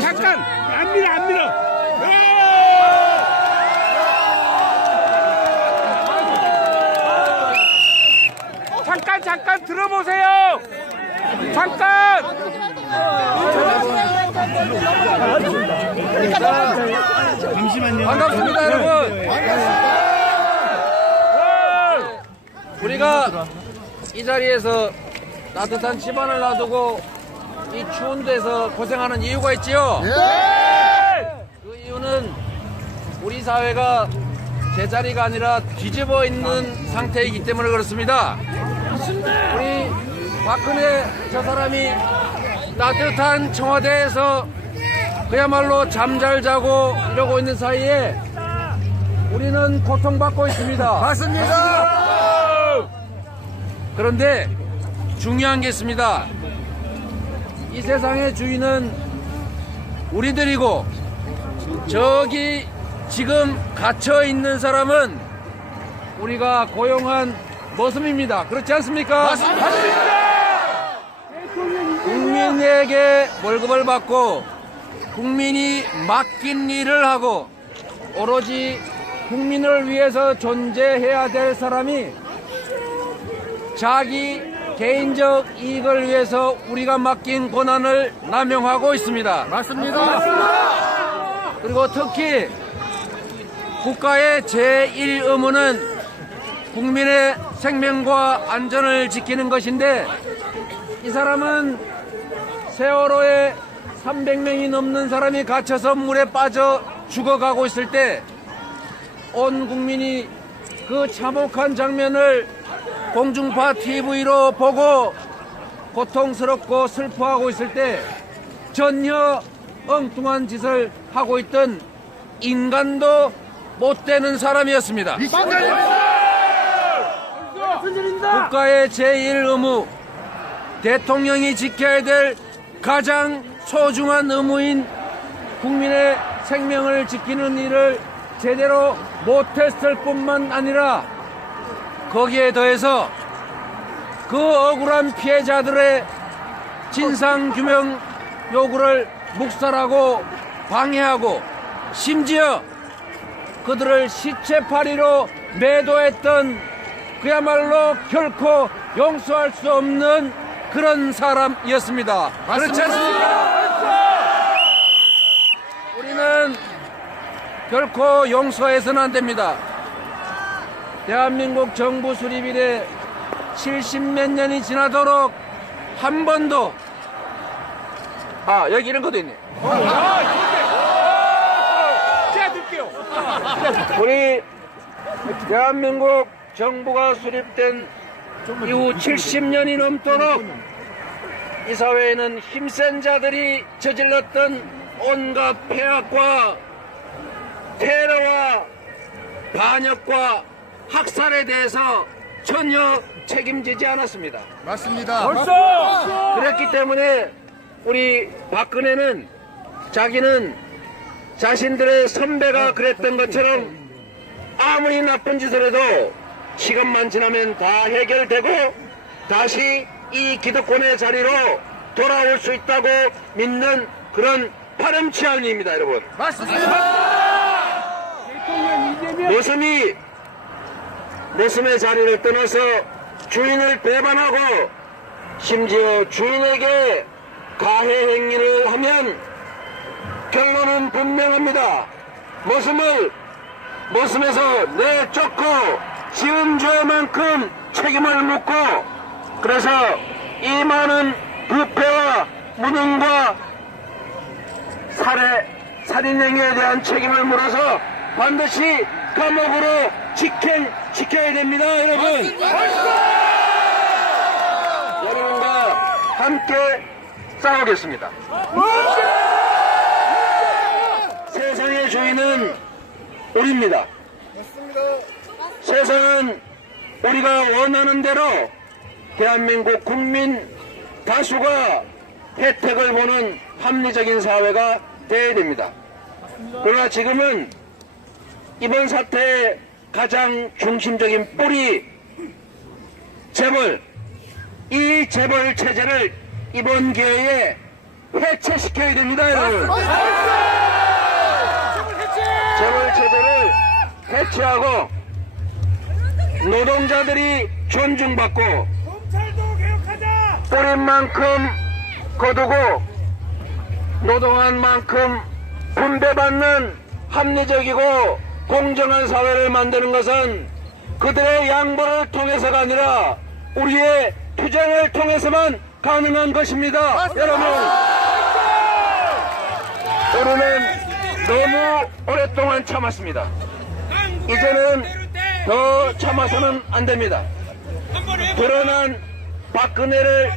잠깐 안 밀어. 잠깐 들어보세요. 잠깐. 잠시만요. 반갑습니다, 여러분. 우리가 이 자리에서 따뜻한 집안을 놔두고 이 추운 데서 고생하는 이유가 있지요. 그 이유는 우리 사회가 제자리가 아니라 뒤집어 있는 상태이기 때문에 그렇습니다. 우리 박근혜 저 사람이 따뜻한 청와대에서 그야말로 잠 잘 자고 이러고 있는 사이에 우리는 고통받고 있습니다. 맞습니다. 그런데 중요한 게 있습니다. 이 세상의 주인은 우리들이고 저기 지금 갇혀 있는 사람은 우리가 고용한 머슴입니다. 그렇지 않습니까? 맞습니다. 국민에게 월급을 받고 국민이 맡긴 일을 하고 오로지 국민을 위해서 존재해야 될 사람이 자기 개인적 이익을 위해서 우리가 맡긴 권한을 남용하고 있습니다. 맞습니다. 그리고 특히 국가의 제1의무는 국민의 생명과 안전을 지키는 것인데 이 사람은 세월호에 300명이 넘는 사람이 갇혀서 물에 빠져 죽어가고 있을 때 온 국민이 그 참혹한 장면을 공중파 TV로 보고 고통스럽고 슬퍼하고 있을 때 전혀 엉뚱한 짓을 하고 있던 인간도 못 되는 사람이었습니다. 국가의 제1의무, 대통령이 지켜야 될 가장 소중한 의무인 국민의 생명을 지키는 일을 제대로 못했을 뿐만 아니라 거기에 더해서 그 억울한 피해자들의 진상규명 요구를 묵살하고 방해하고 심지어 그들을 시체파리로 매도했던 그야말로 결코 용서할 수 없는 그런 사람이었습니다. 그렇지 않습니까? 우리는 결코 용서해서는 안 됩니다. 대한민국 정부 수립 이래 70몇 년이 지나도록 한 번도 여기 이런 것도 있네. 제가 들게요. 우리 대한민국 정부가 수립된 이후 70년이 넘도록 이 사회에는 힘센 자들이 저질렀던 온갖 폐악과 테러와 반역과 학살에 대해서 전혀 책임지지 않았습니다. 맞습니다. 그랬기 때문에 우리 박근혜는 자기는 자신들의 선배가 그랬던 것처럼 아무리 나쁜 짓을 해도 시간만 지나면 다 해결되고 다시 이 기득권의 자리로 돌아올 수 있다고 믿는 그런 파렴치한입니다, 여러분. 맞습니다. 머슴의 자리를 떠나서 주인을 배반하고 심지어 주인에게 가해 행위를 하면 결론은 분명합니다. 머슴에서 내쫓고 지은 죄만큼 책임을 묻고 그래서 이 많은 부패와 무능과 살인 행위에 대한 책임을 물어서 반드시 감옥으로 지켜야 됩니다, 여러분. 여러분과 함께 싸우겠습니다. 세상의 주인은 우리입니다. 세상은 우리가 원하는 대로 대한민국 국민 다수가 혜택을 보는 합리적인 사회가 되어야 됩니다. 그러나 지금은 이번 사태의 가장 중심적인 뿌리 재벌, 이 재벌 체제를 이번 기회에 해체시켜야 됩니다, 여러분. 재벌 체제를 해체하고 노동자들이 존중받고 검찰도 개혁하자. 뿌린 만큼 거두고 노동한 만큼 분배받는 합리적이고 공정한 사회를 만드는 것은 그들의 양보를 통해서가 아니라 우리의 투쟁을 통해서만 가능한 것입니다. 여러분, 우리는 너무 오랫동안 참았습니다. 이제는 더 참아서는 안 됩니다. 드러난 박근혜를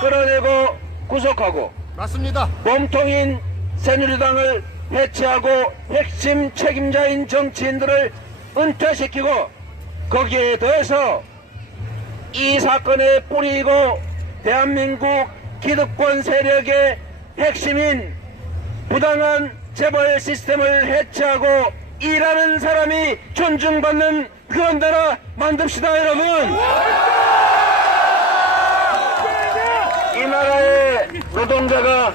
끌어내고 구속하고 맞습니다. 몸통인 새누리당을 해체하고 핵심 책임자인 정치인들을 은퇴시키고 거기에 더해서 이 사건의 뿌리이고 대한민국 기득권 세력의 핵심인 부당한 재벌 시스템을 해체하고 일하는 사람이 존중받는 그런 나라 만듭시다, 여러분. 이 나라의 노동자가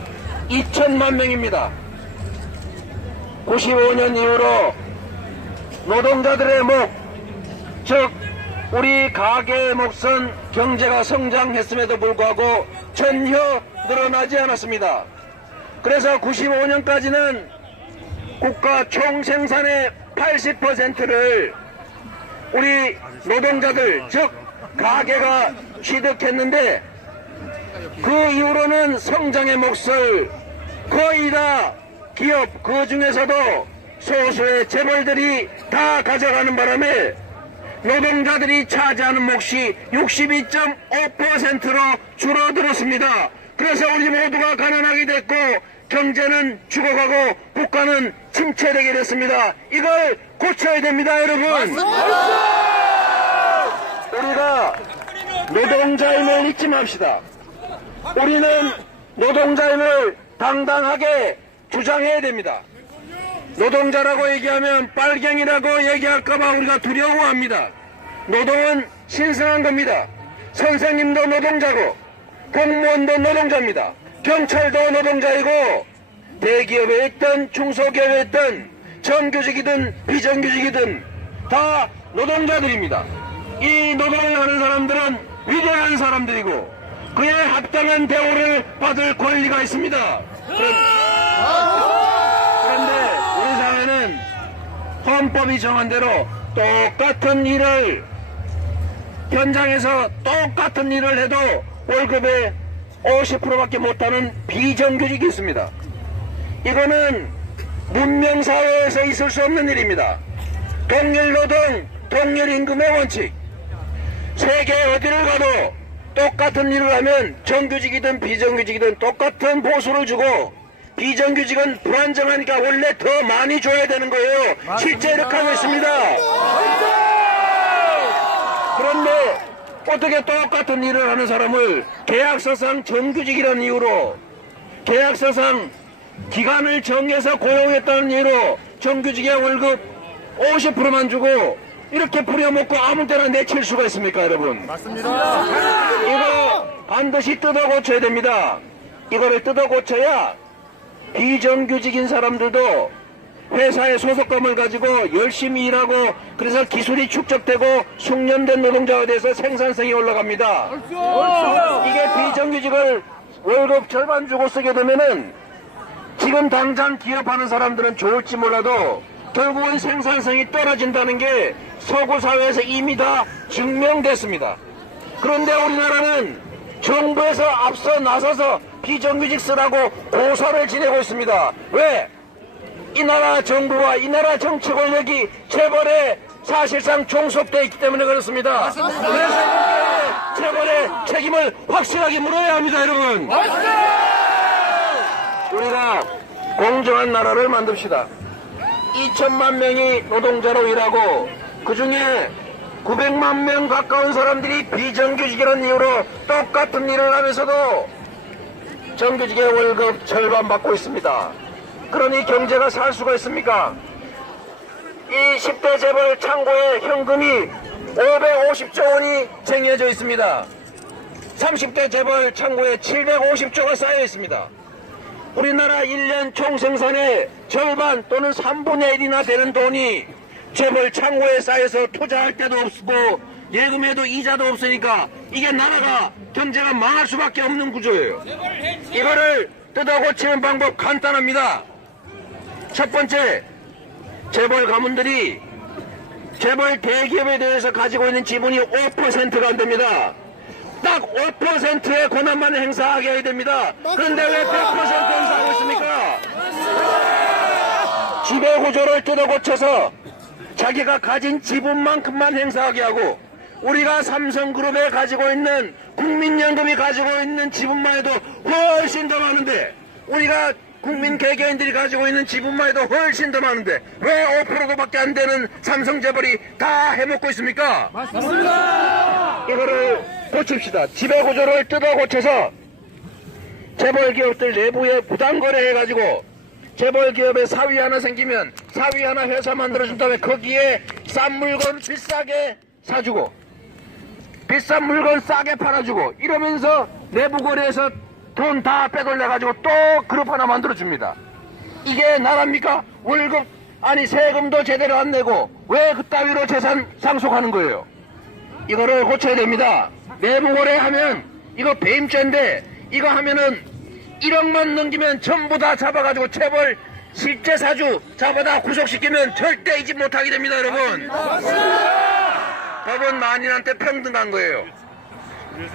2천만 명입니다. 95년 이후로 노동자들의 목, 즉 우리 가계의 몫은 경제가 성장했음에도 불구하고 전혀 늘어나지 않았습니다. 그래서 95년까지는 국가 총생산의 80%를 우리 노동자들, 즉 가계가 취득했는데 그 이후로는 성장의 몫을 거의 다 기업, 그 중에서도 소수의 재벌들이 다 가져가는 바람에 노동자들이 차지하는 몫이 62.5%로 줄어들었습니다. 그래서 우리 모두가 가난하게 됐고 경제는 죽어가고 국가는 침체되게 됐습니다. 이걸 고쳐야 됩니다, 여러분. 우리가 노동자임을 잊지 맙시다. 우리는 노동자임을 당당하게 주장해야 됩니다. 노동자라고 얘기하면 빨갱이라고 얘기할까봐 우리가 두려워합니다. 노동은 신성한 겁니다. 선생님도 노동자고 공무원도 노동자입니다. 경찰도 노동자이고 대기업에 있든 중소기업에 있든 정규직이든 비정규직이든 다 노동자들입니다. 이 노동을 하는 사람들은 위대한 사람들이고 그에 합당한 대우를 받을 권리가 있습니다. 그런데 우리 사회는 헌법이 정한 대로 똑같은 일을 현장에서 똑같은 일을 해도 월급의 50%밖에 못하는 비정규직이 있습니다. 이거는 문명사회에서 있을 수 없는 일입니다. 동일노동, 동일임금의 원칙. 세계 어디를 가도 똑같은 일을 하면 정규직이든 비정규직이든 똑같은 보수를 주고 비정규직은 불안정하니까 원래 더 많이 줘야 되는 거예요. 실제 이렇게 하고 있습니다. 그런데 어떻게 똑같은 일을 하는 사람을 계약서상 정규직이라는 이유로 계약서상 기간을 정해서 고용했다는 이유로 정규직의 월급 50%만 주고 이렇게 부려먹고 아무 때나 내칠 수가 있습니까, 여러분? 맞습니다. 이거 반드시 뜯어 고쳐야 됩니다. 이거를 뜯어 고쳐야 비정규직인 사람들도 회사의 소속감을 가지고 열심히 일하고 그래서 기술이 축적되고 숙련된 노동자가 돼서 생산성이 올라갑니다. 이게 비정규직을 월급 절반 주고 쓰게 되면은 지금 당장 기업하는 사람들은 좋을지 몰라도 결국은 생산성이 떨어진다는 게 서구 사회에서 이미 다 증명됐습니다. 그런데 우리나라는 정부에서 앞서 나서서 비정규직 쓰라고 고사를 지내고 있습니다. 왜? 이 나라 정부와 이 나라 정치 권력이 재벌에 사실상 종속되어 있기 때문에 그렇습니다. 그래서 재벌의 책임을 확실하게 물어야 합니다, 여러분. 우리가 공정한 나라를 만듭시다. 2천만 명이 노동자로 일하고 그 중에 900만 명 가까운 사람들이 비정규직이라는 이유로 똑같은 일을 하면서도 정규직의 월급 절반 받고 있습니다. 그러니 경제가 살 수가 있습니까? 이 10대 재벌 창고에 현금이 550조 원이 쟁여져 있습니다. 30대 재벌 창고에 750조가 쌓여 있습니다. 우리나라 1년 총생산의 절반 또는 3분의 1이나 되는 돈이 재벌 창고에 쌓여서 투자할 데도 없고 예금에도 이자도 없으니까 이게 나라가 경제가 망할 수밖에 없는 구조예요. 이거를 뜯어 고치는 방법 간단합니다. 첫 번째, 재벌 가문들이 재벌 대기업에 대해서 가지고 있는 지분이 5%가 안 됩니다. 딱 5%의 권한만 행사하게 해야 됩니다. 그런데 왜 100% 행사하고 있습니까? 지배구조를 뜯어 고쳐서 자기가 가진 지분만큼만 행사하게 하고 우리가 삼성그룹에 가지고 있는 국민연금이 가지고 있는 지분만 해도 훨씬 더 많은데 우리가 국민 개개인들이 가지고 있는 지분만 해도 훨씬 더 많은데 왜 5%밖에 안 되는 삼성재벌이 다 해먹고 있습니까? 맞습니다. 이거를 고칩시다. 지배구조를 뜯어 고쳐서 재벌기업들 내부에 부당거래 해가지고 재벌기업에 사위 하나 생기면 사위 하나 회사 만들어준 다음에 거기에 싼 물건 비싸게 사주고 비싼 물건 싸게 팔아주고 이러면서 내부거래에서 돈 다 빼돌려가지고 또 그룹 하나 만들어줍니다. 이게 나라입니까? 월급 아니 세금도 제대로 안 내고 왜 그따위로 재산 상속하는 거예요? 이거를 고쳐야 됩니다. 내부거래 하면 이거 배임죄인데 이거 하면은 1억만 넘기면 전부 다 잡아가지고 재벌 실제 사주 잡아다 구속시키면 절대 이집 못하게 됩니다, 여러분. 법은 만인한테 평등한 거예요.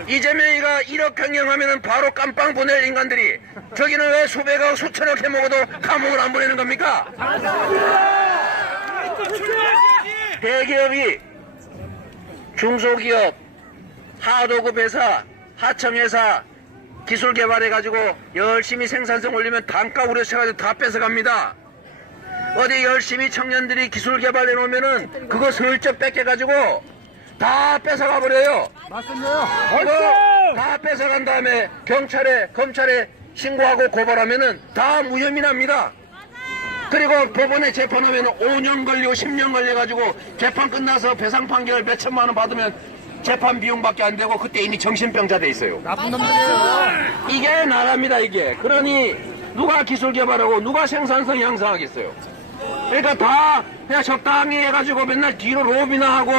이재명이가 1억 횡령하면은 바로 깜빵 보낼 인간들이 저기는 왜 수백억 수천억 해먹어도 감옥을 안 보내는 겁니까? 대기업이 중소기업, 하도급 회사, 하청회사 기술 개발해가지고 열심히 생산성 올리면 단가 우려쳐가지고 다 뺏어갑니다. 어디 열심히 청년들이 기술 개발해 놓으면은 그거 슬쩍 뺏겨가지고 다 뺏어가 버려요. 맞습니다. 이거 다 뺏어간 다음에 경찰에 검찰에 신고하고 고발하면은 다 무혐의 납니다. 그리고 법원에 재판하면 5년 걸리고 10년 걸려가지고 재판 끝나서 배상 판결 몇 천만 원 받으면 재판 비용밖에 안 되고 그때 이미 정신병자 돼 있어요. 나쁜 놈들이에요. 이게 나라입니다, 이게. 그러니 누가 기술 개발하고 누가 생산성 향상하겠어요? 그러니까 다 그냥 적당히 해가지고 맨날 뒤로 로비나 하고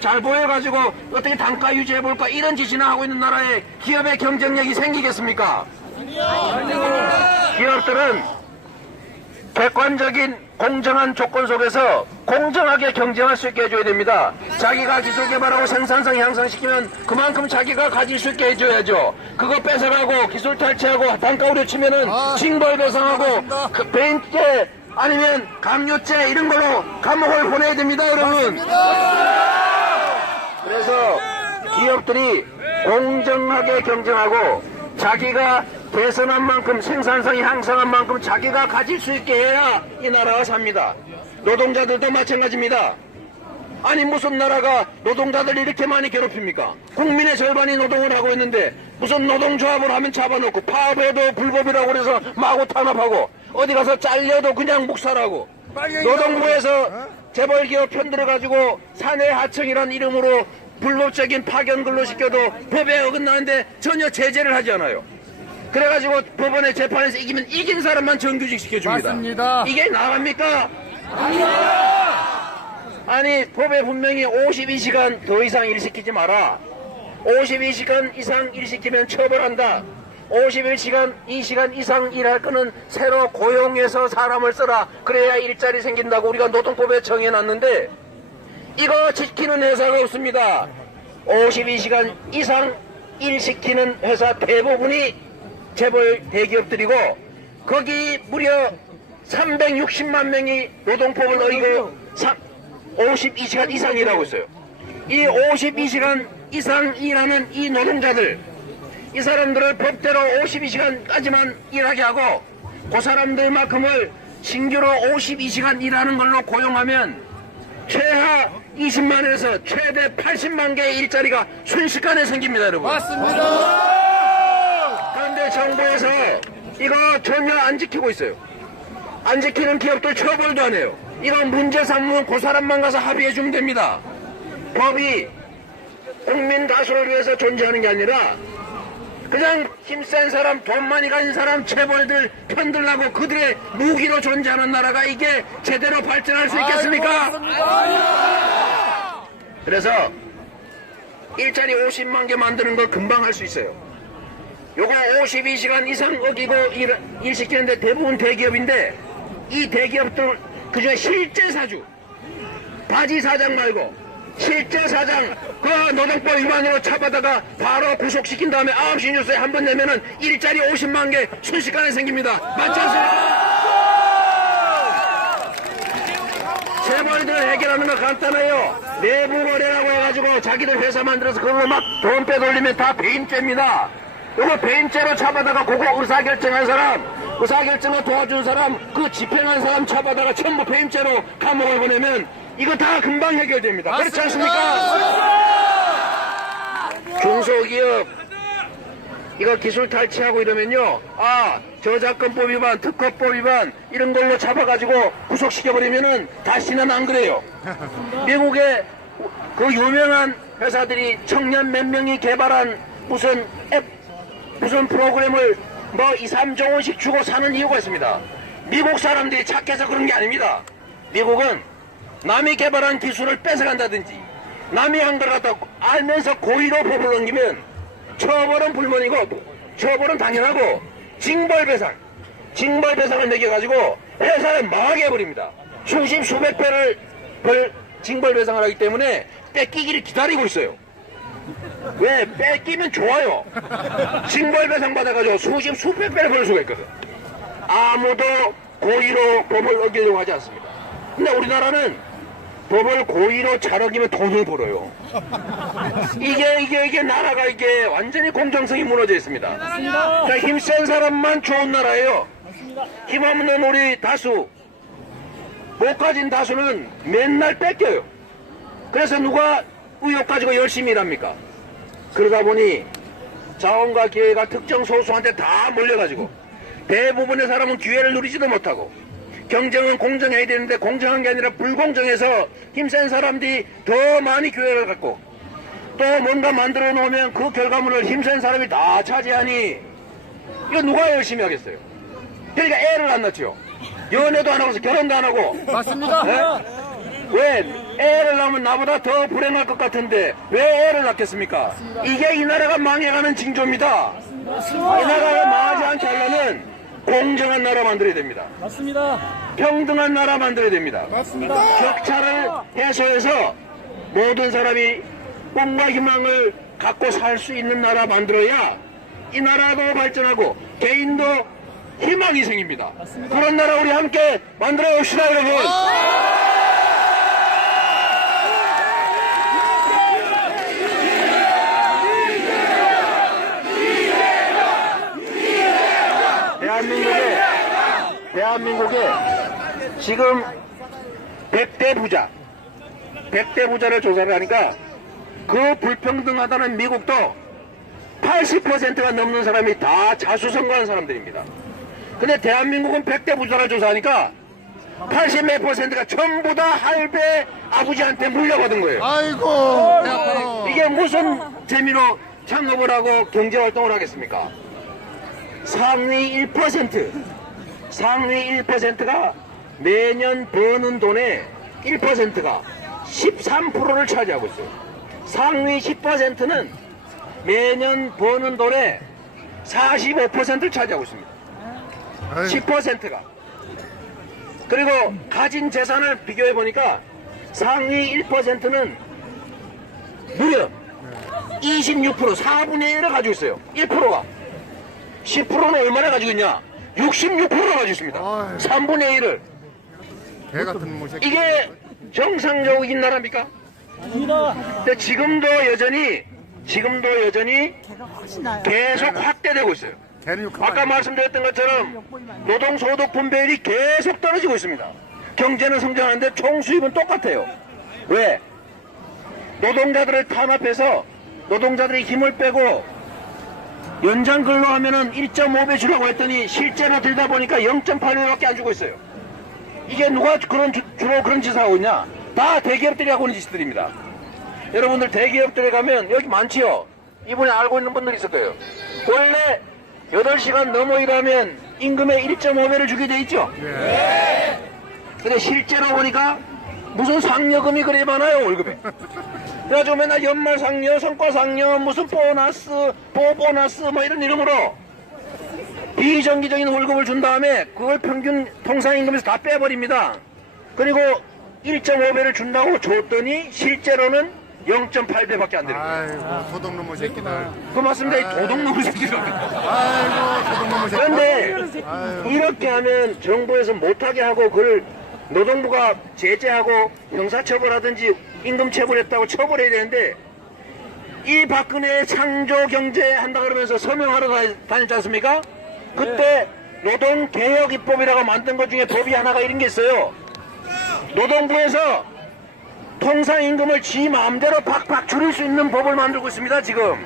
잘 보여가지고 어떻게 단가 유지해볼까 이런 짓이나 하고 있는 나라에 기업의 경쟁력이 생기겠습니까? 기업들은 객관적인 공정한 조건 속에서 공정하게 경쟁할 수 있게 해줘야 됩니다. 자기가 기술 개발하고 생산성 향상시키면 그만큼 자기가 가질 수 있게 해줘야죠. 그거 뺏어가고 기술 탈취하고 단가 우려 치면은 징벌 배상하고 그 배임죄 아니면 강요죄 이런 걸로 감옥을 보내야 됩니다, 여러분. 그래서 기업들이 공정하게 경쟁하고 자기가 개선한 만큼 생산성이 향상한 만큼 자기가 가질 수 있게 해야 이 나라가 삽니다. 노동자들도 마찬가지입니다. 아니 무슨 나라가 노동자들 이렇게 많이 괴롭힙니까? 국민의 절반이 노동을 하고 있는데 무슨 노동조합을 하면 잡아놓고 파업해도 불법이라고 그래서 마구 탄압하고 어디 가서 잘려도 그냥 묵살하고 노동부에서 재벌기업 편들어가지고 사내 하청이란 이름으로 불법적인 파견 근로시켜도 법에 어긋나는데 전혀 제재를 하지 않아요. 그래가지고 법원의 재판에서 이기면 이긴 사람만 정규직 시켜줍니다. 맞습니다. 이게 나갑니까? 아니 법에 분명히 52시간 더 이상 일시키지 마라. 52시간 이상 일시키면 처벌한다. 51시간 2시간 이상 일할 거는 새로 고용해서 사람을 써라. 그래야 일자리 생긴다고 우리가 노동법에 정해놨는데 이거 지키는 회사가 없습니다. 52시간 이상 일시키는 회사 대부분이 재벌 대기업들이고 거기 무려 360만 명이 노동법을 어기고 52시간 이상 일하고 있어요. 이 52시간 이상 일하는 이 노동자들 이 사람들을 법대로 52시간까지만 일하게 하고 그 사람들만큼을 신규로 52시간 일하는 걸로 고용하면 최하 20만에서 최대 80만 개의 일자리가 순식간에 생깁니다, 여러분. 맞습니다. 그런데 정부에서 이거 전혀 안 지키고 있어요. 안 지키는 기업들 처벌도 안 해요. 이거 문제 삼으면 그 사람만 가서 합의해 주면 됩니다. 법이 국민 다수를 위해서 존재하는 게 아니라 그냥 힘센 사람, 돈 많이 가진 사람, 체벌들 편들라고 그들의 무기로 존재하는 나라가 이게 제대로 발전할 수 있겠습니까? 그래서 일자리 50만 개 만드는 거 금방 할 수 있어요. 요거 52시간 이상 어기고 일 시키는데 대부분 대기업인데 이 대기업들 그중에 실제 사주, 바지 사장 말고 실제 사장 그 노동법 위반으로 차받아가 바로 구속시킨 다음에 9시 뉴스에 한 번 내면은 일자리 50만 개 순식간에 생깁니다. 맞지 않습니까? 재벌들 해결하는 거 간단해요. 내부 거래라고 해가지고 자기들 회사 만들어서 그걸로 막 돈 빼돌리면 다 배임죄입니다. 이거 배임죄로 차받아가 그거 의사결정한 사람, 의사결정을 도와준 사람, 그 집행한 사람 차받아가 전부 배임죄로 감옥을 보내면 이거 다 금방 해결됩니다. 그렇지 않습니까? 중소기업 이거 기술 탈취하고 이러면요, 저작권법 위반, 특허법 위반 이런 걸로 잡아가지고 구속시켜버리면은 다시는 안 그래요. 미국의 그 유명한 회사들이 청년 몇 명이 개발한 무슨 앱, 무슨 프로그램을 뭐 2, 3조 원씩 주고 사는 이유가 있습니다. 미국 사람들이 착해서 그런 게 아닙니다. 미국은 남이 개발한 기술을 뺏어간다든지 남이 한 걸 갖다 알면서 고의로 법을 넘기면 처벌은 불문이고 처벌은 당연하고 징벌배상을 매겨가지고 회사를 망하게 해버립니다. 수십 수백 배를 징벌배상을 하기 때문에 뺏기기를 기다리고 있어요. 왜? 뺏기면 좋아요. 징벌배상 받아가지고 수십 수백 배를 벌 수가 있거든. 아무도 고의로 법을 어기려고 하지 않습니다. 근데 우리나라는 법을 고의로 잘 어기면 돈을 벌어요. 이게 나라가 이게 완전히 공정성이 무너져 있습니다. 그러니까 힘센 사람만 좋은 나라예요. 힘없는 우리 다수, 못 가진 다수는 맨날 뺏겨요. 그래서 누가 의욕 가지고 열심히 일합니까? 그러다 보니 자원과 기회가 특정 소수한테 다 몰려가지고 대부분의 사람은 기회를 누리지도 못하고 경쟁은 공정해야 되는데 공정한 게 아니라 불공정해서 힘센 사람들이 더 많이 기회를 갖고 또 뭔가 만들어 놓으면 그 결과물을 힘센 사람이 다 차지하니 이거 누가 열심히 하겠어요? 그러니까 애를 안 낳죠. 연애도 안 하고서 결혼도 안 하고. 맞습니다. 네? 왜? 애를 낳으면 나보다 더 불행할 것 같은데 왜 애를 낳겠습니까? 이게 이 나라가 망해가는 징조입니다. 이 나라가 망하지 않게 하려면 공정한 나라 만들어야 됩니다. 맞습니다. 평등한 나라 만들어야 됩니다. 맞습니다. 격차를 해소해서 모든 사람이 꿈과 희망을 갖고 살 수 있는 나라 만들어야 이 나라도 발전하고 개인도 희망이 생깁니다. 그런 나라 우리 함께 만들어 봅시다, 여러분. 대한민국에 지금 100대 부자를 조사를 하니까 그 불평등하다는 미국도 80%가 넘는 사람이 다 자수성가한 사람들입니다. 근데 대한민국은 100대 부자를 조사하니까 80몇 %가 전부 다 할배 아버지한테 물려받은 거예요. 아이고. 이게 무슨 재미로 창업을 하고 경제활동을 하겠습니까? 상위 1%가 매년 버는 돈의 1%가 13%를 차지하고 있어요. 상위 10%는 매년 버는 돈의 45%를 차지하고 있습니다. 10%가. 그리고 가진 재산을 비교해 보니까 상위 1%는 무려 26%, 4분의 1을 가지고 있어요. 1%가. 10%는 얼마나 가지고 있냐? 66%를 가지고 있습니다. 3분의 1을. 개 같은 무색. 이게 정상적인 나라입니까? 근데 지금도 여전히 계속 확대되고 있어요. 개는 욕하면 아까 말씀드렸던 것처럼 노동소득 분배율이 계속 떨어지고 있습니다. 경제는 성장하는데 총수입은 똑같아요. 왜? 노동자들을 탄압해서 노동자들이 힘을 빼고 연장 근로하면은 1.5배 주라고 했더니 실제로 들다 보니까 0.8배밖에 안 주고 있어요. 이게 누가 주로 그런 짓을 하고 있냐? 다 대기업들이 하고 있는 짓들입니다. 여러분들 대기업들에 가면 여기 많지요? 이분이 알고 있는 분들이 있을 거예요. 원래 8시간 넘어 일하면 임금의 1.5배를 주게 돼 있죠? 근데 실제로 보니까 무슨 상여금이 그리 많아요, 월급에. 그래가지고 맨날 연말 상여, 성과 상여, 무슨 보너스, 보너스 뭐 이런 이름으로 비정기적인 월급을 준 다음에 그걸 평균 통상임금에서 다 빼버립니다. 그리고 1.5배를 준다고 줬더니 실제로는 0.8배밖에 안 되는 거예요. 아이고 도둑놈의 새끼들. 그 맞습니다. 이 도둑놈의 새끼들. 아이고 도둑놈의 새끼들. 그런데 이렇게 하면 정부에서 못하게 하고 그걸 노동부가 제재하고 형사처벌하든지 임금체불했다고 처벌해야 되는데 이 박근혜 창조경제 한다 그러면서 서명하러 다녔지 않습니까? 그때 노동개혁입법이라고 만든 것 중에 법이 하나가 이런 게 있어요. 노동부에서 통상임금을 지 마음대로 팍팍 줄일 수 있는 법을 만들고 있습니다, 지금.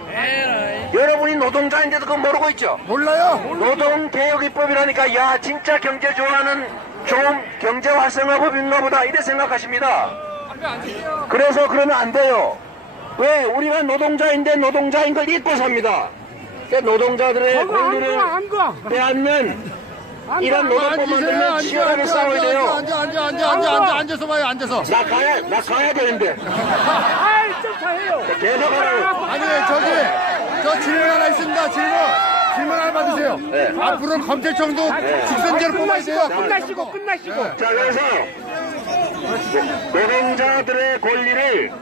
여러분이 노동자인데도 그거 모르고 있죠? 몰라요. 노동개혁입법이라니까, 야, 진짜 경제 좋아하는 좋은 경제 활성화법인가 보다, 이래 생각하십니다. 그래서 그러면 안 돼요. 왜? 우리가 노동자인데 노동자인 걸 잊고 삽니다. 그러니까 노동자들의 권리를 빼앗는 이런 노동법 만들면 치열하게 싸워야 돼요. 앉아서 봐요, 앉아서. 나 가야 되는데. 아이 좀 잘해요. 계속 하라고. 아니, 저 질문 하나 있습니다, 질문 하나 받으세요. 네. 앞으로 검찰청도 직선제로 뽑아야 돼요. 끝나시고. 자, 그래서 노동자들의 권리를,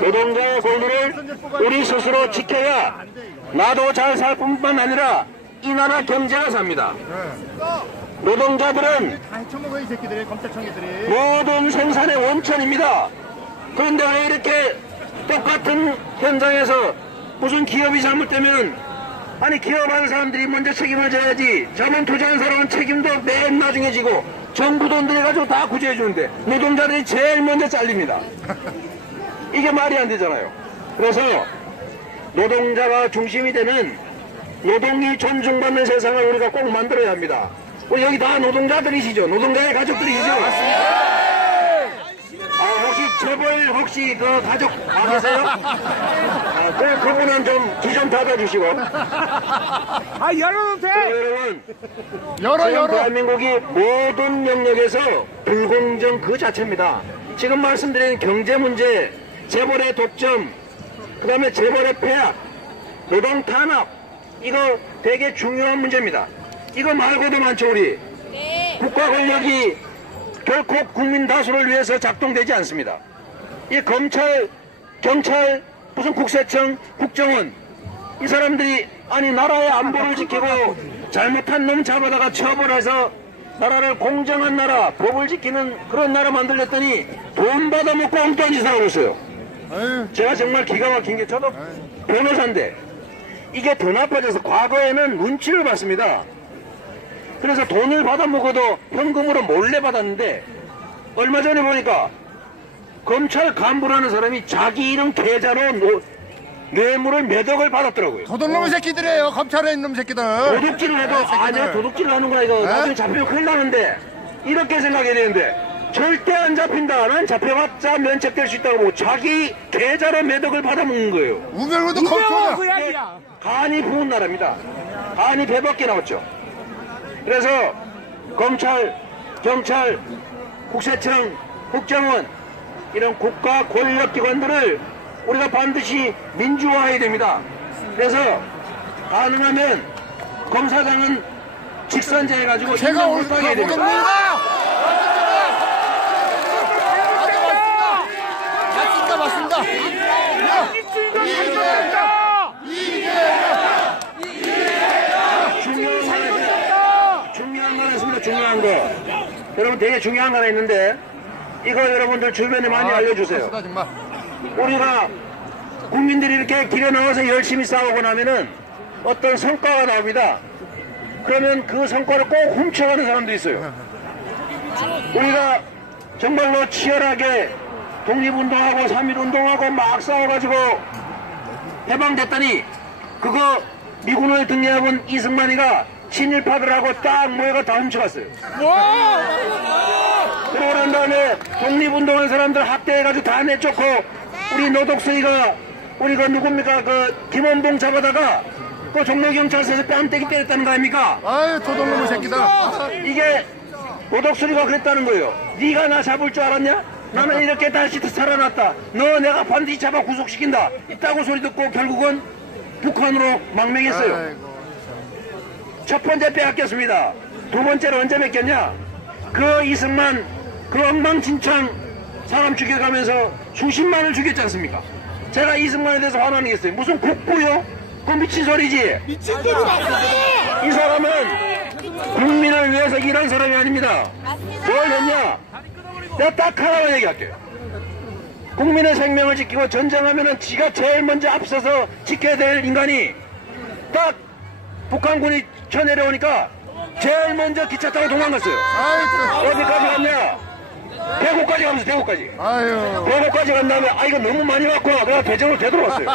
노동자의 권리를 우리 스스로 지켜야 나도 잘 살 뿐만 아니라 이 나라 경제가 삽니다. 노동자들은 청구회 이 새끼들이, 검찰청이들이. 모든 생산의 원천입니다. 그런데 왜 이렇게 똑같은 현장에서 무슨 기업이 잘못되면, 아니 기업하는 사람들이 먼저 책임을 져야지, 저번 투자한 사람은 책임도 맨 나중에 지고 정부 돈 들여가지고 다 구제해 주는데 노동자들이 제일 먼저 잘립니다. 이게 말이 안 되잖아요. 그래서 노동자가 중심이 되는, 노동이 존중받는 세상을 우리가 꼭 만들어야 합니다. 우리 여기 다 노동자들이시죠? 노동자의 가족들이시죠? 혹시 재벌 혹시 그 가족 안 계세요? 그분은 좀 귀 좀 닫아주시고. 열어도 돼. 여러분, 열어. 대한민국이 모든 영역에서 불공정 그 자체입니다. 지금 말씀드린 경제 문제, 재벌의 독점, 그 다음에 재벌의 폐악, 노동 탄압, 이거 되게 중요한 문제입니다. 이거 말고도 많죠, 우리. 국가 권력이 결코 국민 다수를 위해서 작동되지 않습니다. 이 검찰, 경찰, 무슨 국세청, 국정원, 이 사람들이 아니 나라의 안보를 지키고 잘못한 놈 잡아다가 처벌해서 나라를 공정한 나라, 법을 지키는 그런 나라 만들렸더니 돈 받아먹고 엉뚱한 짓을 하고 있어요. 제가 정말 기가 막힌 게, 저도 변호사인데 이게 더 나빠져서 과거에는 눈치를 봤습니다. 그래서 돈을 받아먹어도 현금으로 몰래 받았는데 얼마 전에 보니까 검찰 간부라는 사람이 자기 이름 계좌로 뇌물을 몇 억을 받았더라고요. 도둑놈의 새끼들이에요, 검찰에 있는 놈 새끼들. 도둑질을 해도 아니야, 도둑질을 하는 거야, 이거 나중에 잡히면 큰일 나는데, 이렇게 생각해야 되는데 절대 안 잡힌다. 난 잡혀봤자 면책될 수 있다고 보고 자기 계좌로 몇 억을 받아먹는 거예요. 우병우도 검찰이야. 그 이야기야. 간이 부은 나라입니다. 간이 배밖에 나왔죠. 그래서 검찰, 경찰, 국세청, 국정원, 이런 국가 권력기관들을 우리가 반드시 민주화해야 됩니다. 그래서 가능하면 검사장은 직선제 해가지고 제가 임명 못하게 해야 됩니다. 맞습니다. 중요한 거 하나 있습니다. 중요한 거. 여러분 되게 중요한 거 하나 있는데 이거 여러분들 주변에 많이 알려주세요. 정말. 우리가 국민들이 이렇게 길에 나와서 열심히 싸우고 나면은 어떤 성과가 나옵니다. 그러면 그 성과를 꼭 훔쳐가는 사람도 있어요. 우리가 정말로 치열하게 독립운동하고 3.1운동하고 막 싸워가지고 해방됐더니 그거 미군을 등려해본 이승만이가 친일파들 하고 딱 모여가 다 훔쳐갔어요. 그러고 난 다음에 독립운동한 사람들 학대해가지고 다 내쫓고 우리 노독수이가 우리 그 누굽니까 그 김원봉 잡아다가 그 종로경찰서에서 뺨때기 때렸다는 거 아닙니까? 아유, 도둑놈의 새끼다. 이게 노독수리가 그랬다는 거예요. 네가 나 잡을 줄 알았냐? 나는 이렇게 다시 살아났다. 너 내가 반드시 잡아 구속시킨다. 있다고 소리 듣고 결국은 북한으로 망명했어요. 아이고. 첫 번째 빼앗겼습니다. 두 번째로 언제 뺏겼냐? 그 이승만 그 엉망진창 사람 죽여가면서 수십만을 죽였지 않습니까? 제가 이승만에 대해서 화나는 게 있어요. 무슨 국부요? 그 미친 소리지. 미친 소리다. 이 사람은 국민을 위해서 일한 사람이 아닙니다. 뭘 했냐? 내가 딱 하나만 얘기할게요. 국민의 생명을 지키고 전쟁하면은 지가 제일 먼저 앞서서 지켜야 될 인간이 딱 북한군이 쳐내려오니까 제일 먼저 기차 타고 도망갔어요. 아이고. 어디까지 갔냐? 대구까지 가면서 대구까지. 아유. 대구까지 간 다음에 아 이거 너무 많이 왔구나. 내가 대전으로 되돌아왔어요.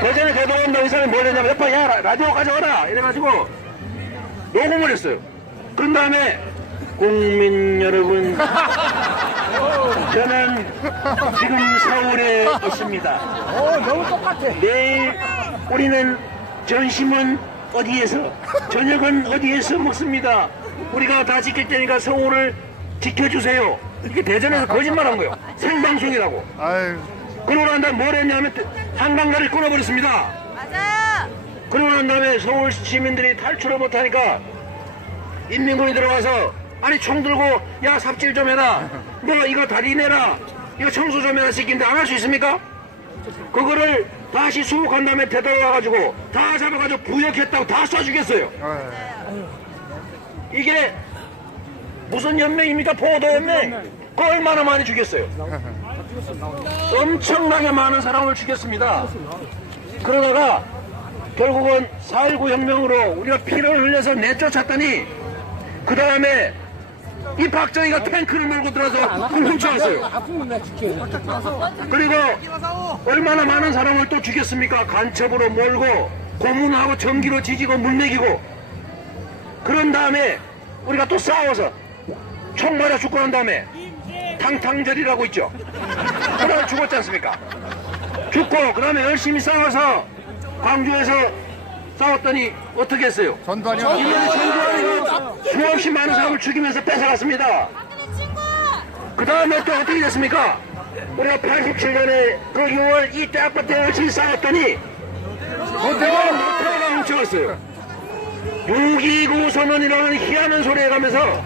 대전에 되돌아온다고 이 사람이 뭘 했냐면 여파 야 라디오 가져와라 이래가지고 녹음을 했어요. 그런 다음에 국민 여러분 저는 지금 서울에 있습니다. 너무 똑같아. 내일 우리는 점심은 어디에서 저녁은 어디에서 먹습니다. 우리가 다 지킬 테니까 서울을 지켜주세요. 이게 대전에서 거짓말한 거예요. 생방송이라고. 아유. 그러고 난 다음에 뭘 했냐면 한강다리를 끊어버렸습니다. 맞아요. 그러고 난 다음에 서울 시민들이 탈출을 못하니까 인민군이 들어가서 아니 총 들고 야 삽질 좀 해라. 너 이거 다리 내라. 이거 청소 좀 해라 시킨데 안 할 수 있습니까? 그거를 다시 수복한 다음에 되돌아가가지고 다 잡아가지고 부역했다고 다 쏴주겠어요. 아유. 이게 무슨 연맹입니까? 포도연맹. 그 얼마나 많이 죽였어요. 엄청나게 많은 사람을 죽였습니다. 그러다가 결국은 4.19 혁명으로 우리가 피를 흘려서 내쫓았더니 그 다음에 이 박정희가 탱크를 몰고 들어서 그걸 훔쳐왔어요. 그리고 얼마나 많은 사람을 또 죽였습니까? 간첩으로 몰고 고문하고 전기로 지지고 물먹이고 그런 다음에 우리가 또 싸워서 총 맞아 죽고 난 다음에 탕탕절이라고 있죠. 그다음에 죽었지 않습니까? 죽고 그 다음에 열심히 싸워서 광주에서 싸웠더니 어떻게 했어요? 전두환이요. 이번에 전두환이가 수없이 많은 사람을 죽이면서 뺏어갔습니다. 그 다음에 또 어떻게 됐습니까? 우리가 87년에 그 6월 이때 아파트에 열심히 싸웠더니 모태가 훔쳐갔어요. 6.29 선언이라는 희한한 소리 해가면서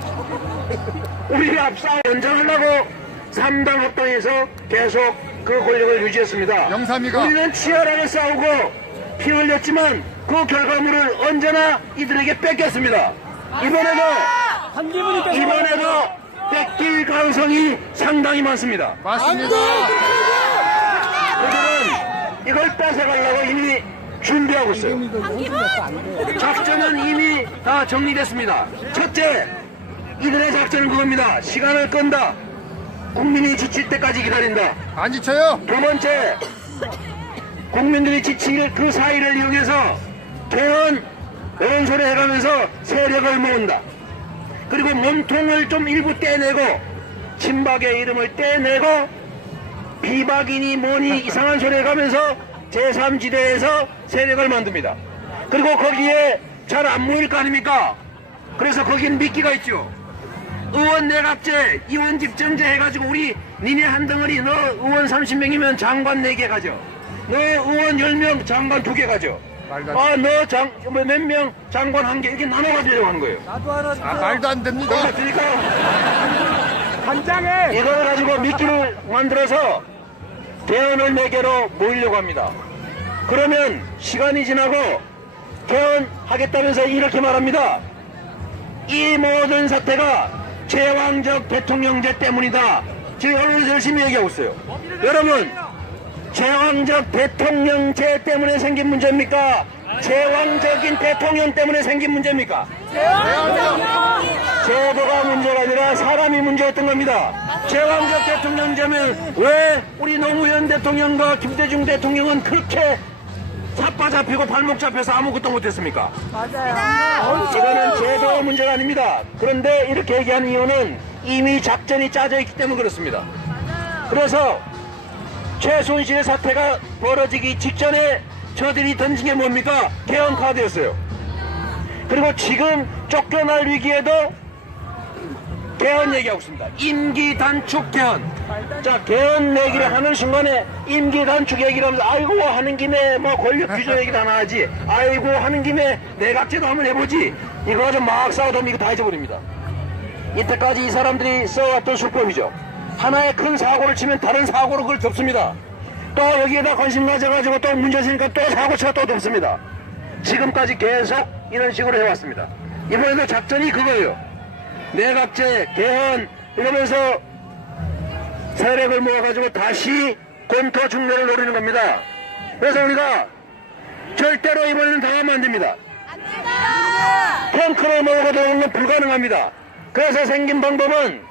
우리가 싸워 원정하려고 3당 합당해서 계속 그 권력을 유지했습니다. 영삼이가. 우리는 치열하게 싸우고 피 흘렸지만 그 결과물을 언제나 이들에게 뺏겼습니다. 이번에도 뺏길 가능성이 상당히 많습니다. 맞습니다. 그들은 이걸 뺏어가려고 이미 준비하고 있어요. 작전은 이미 다 정리됐습니다. 첫째, 이들의 작전은 그겁니다. 시간을 끈다. 국민이 지칠 때까지 기다린다. 안 지쳐요. 두 번째, 국민들이 지칠 그 사이를 이용해서 개헌 여론소리 해가면서 세력을 모은다. 그리고 몸통을 좀 일부 떼내고 친박의 이름을 떼내고 비박이니 뭐니 이상한 소리 해가면서 제3지대에서 세력을 만듭니다. 그리고 거기에 잘 안 모일 거 아닙니까? 그래서 거긴 미끼가 있죠. 의원 내각제, 의원직 정제 해가지고 우리 니네 한 덩어리 너 의원 30명이면 장관 4개 가져. 너 의원 10명 장관 2개 가져. 아 너 몇 명 장관 1개 이렇게 나눠가지려고 하는 거예요. 말도 안 됩니다. 그러니까 간장에 이걸 가지고 미끼를 만들어서 개헌을 4개로 모이려고 합니다. 그러면 시간이 지나고 개헌하겠다면서 이렇게 말합니다. 이 모든 사태가 제왕적 대통령제 때문이다. 지금 언론에서 열심히 얘기하고 있어요. 여러분, 제왕적 대통령제 때문에 생긴 문제입니까? 제왕적인 대통령 때문에 생긴 문제입니까? 제도가 문제가 아니라 사람이 문제였던 겁니다. 제왕적 대통령제면 왜 우리 노무현 대통령과 김대중 대통령은 그렇게 삿바 잡히고 발목 잡혀서 아무것도 못했습니까? 맞아요. 이거는 제도 문제가 아닙니다. 그런데 이렇게 얘기하는 이유는 이미 작전이 짜져 있기 때문에 그렇습니다. 그래서 최순실의 사태가 벌어지기 직전에 저들이 던진 게 뭡니까? 개헌 카드였어요. 그리고 지금 쫓겨날 위기에도 개헌 얘기하고 있습니다. 임기 단축 개헌. 자, 개헌 얘기를 하는 순간에 임기 단축 얘기를 하면서 아이고 하는 김에 뭐 권력 규제 얘기도 하나 하지. 아이고 하는 김에 내각제도 한번 해보지. 이거 가지고 막 싸우다 보면 이거 다 잊어버립니다. 이때까지 이 사람들이 써왔던 수법이죠. 하나의 큰 사고를 치면 다른 사고로 그걸 덮습니다. 또 여기에다 관심 가져가지고 또 문제 생기니까 또 사고치가 또 덮습니다. 지금까지 계속 이런 식으로 해왔습니다. 이번에도 작전이 그거예요. 내각제, 개헌 이러면서 세력을 모아가지고 다시 권투 중매를 노리는 겁니다. 그래서 우리가 절대로 이번에는 당하면 안 됩니다. 탱크를 몰고 들어오는 건 불가능합니다. 그래서 생긴 방법은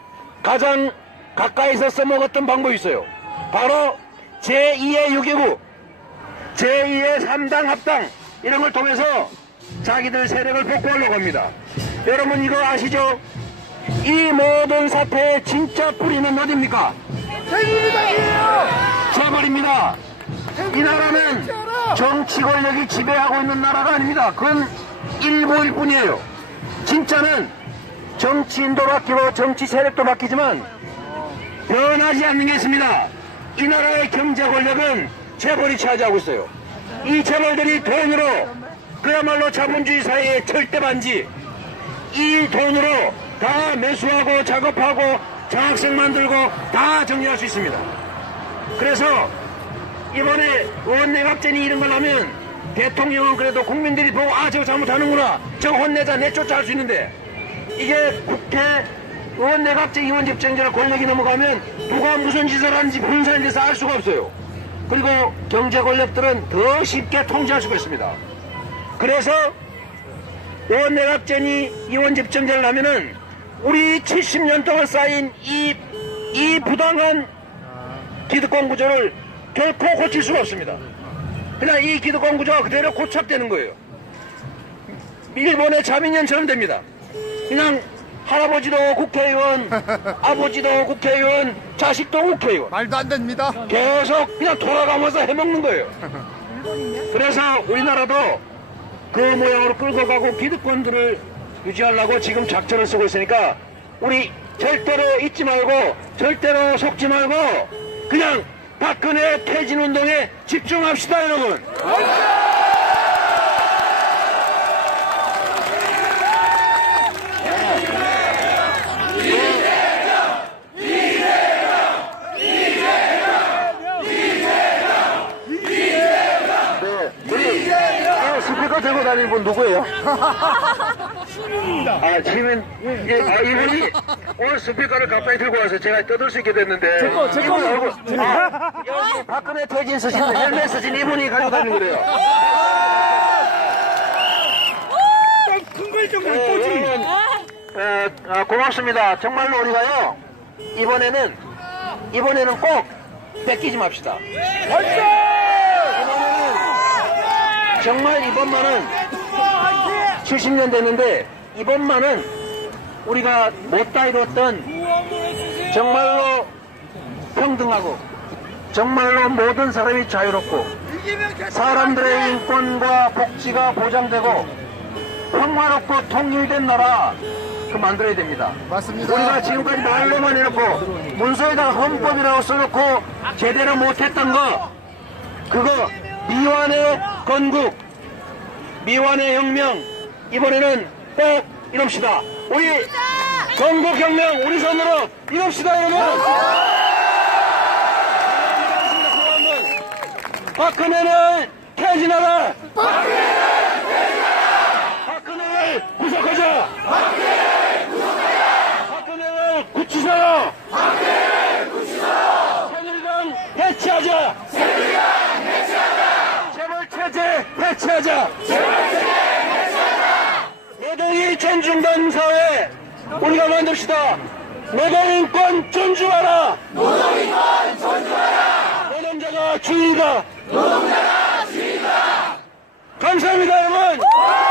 가장 가까이서 써먹었던 방법이 있어요. 바로 제2의 6.29, 제2의 3당 합당 이런 걸 통해서 자기들 세력을 복구하려고 합니다. 여러분 이거 아시죠? 이 모든 사태의 진짜 뿌리는 어디입니까? 재벌입니다. 이 나라는 정치 권력이 지배하고 있는 나라가 아닙니다. 그건 일부일 뿐이에요. 진짜는 정치인도 바뀌고 정치 세력도 바뀌지만 변하지 않는 게 있습니다. 이 나라의 경제 권력은 재벌이 차지하고 있어요. 이 재벌들이 돈으로 그야말로 자본주의 사회의 절대 반지, 이 돈으로 다 매수하고 작업하고 장학생 만들고 다 정리할 수 있습니다. 그래서 이번에 의원내각제니 이런 걸 하면 대통령은 그래도 국민들이 보고 아 저거 잘못하는구나 저거 혼내자 내쫓아 할 수 있는데 이게 국회 의원내각제 의원집정제를 권력이 넘어가면 누가 무슨 짓을 하는지 분산이 돼서 알 수가 없어요. 그리고 경제 권력들은 더 쉽게 통제할 수가 있습니다. 그래서 의원내각제니 의원집정제를 하면은 우리 70년 동안 쌓인 이 부당한 기득권 구조를 결코 고칠 수가 없습니다. 그냥 이 기득권 구조가 그대로 고착되는 거예요. 일본의 자민련처럼 됩니다. 그냥 할아버지도 국회의원, 아버지도 국회의원, 자식도 국회의원. 말도 안 됩니다. 계속 그냥 돌아가면서 해먹는 거예요. 그래서 우리나라도 그 모양으로 끌고 가고 기득권들을 유지하려고 지금 작전을 쓰고 있으니까 우리 절대로 잊지 말고 절대로 속지 말고 그냥 박근혜 퇴진 운동에 집중합시다 여러분. 스피커 들고 다니는 분 누구예요? 아, 지금, 이분이 오늘 스피커를 갑자기 들고 와서 제가 떠들 수 있게 됐는데. 여기 박근혜 퇴진 쓰신, 헬멧 쓰신 이분이 가지고 다니는 거래요. 큰걸 좀 갖고 오지. 고맙습니다. 정말로 우리가요, 이번에는 꼭 뺏기지 맙시다. 정말 이번만은 70년 됐는데 이번만은 우리가 못다 이뤘던 정말로 평등하고 정말로 모든 사람이 자유롭고 사람들의 인권과 복지가 보장되고 평화롭고 통일된 나라 그 만들어야 됩니다. 맞습니다. 우리가 지금까지 말로만 해놓고 문서에다가 헌법이라고 써놓고 제대로 못했던 거 그거 미완의 건국, 미완의 혁명, 이번에는 꼭 이럽시다. 우리 건국혁명 우리 손으로 이럽시다 여러분. 박근혜를 퇴진하라. 박근혜를 구속하자. 박근혜를 구치소로. 새누리당 해체하자. 체제 해체하자. 노동이 존중받는 사회 우리가 만듭시다. 노동인권 존중하라. 노동인권 존중하라. 노동자가 주인이다. 노동자가 주인이다. 감사합니다, 여러분.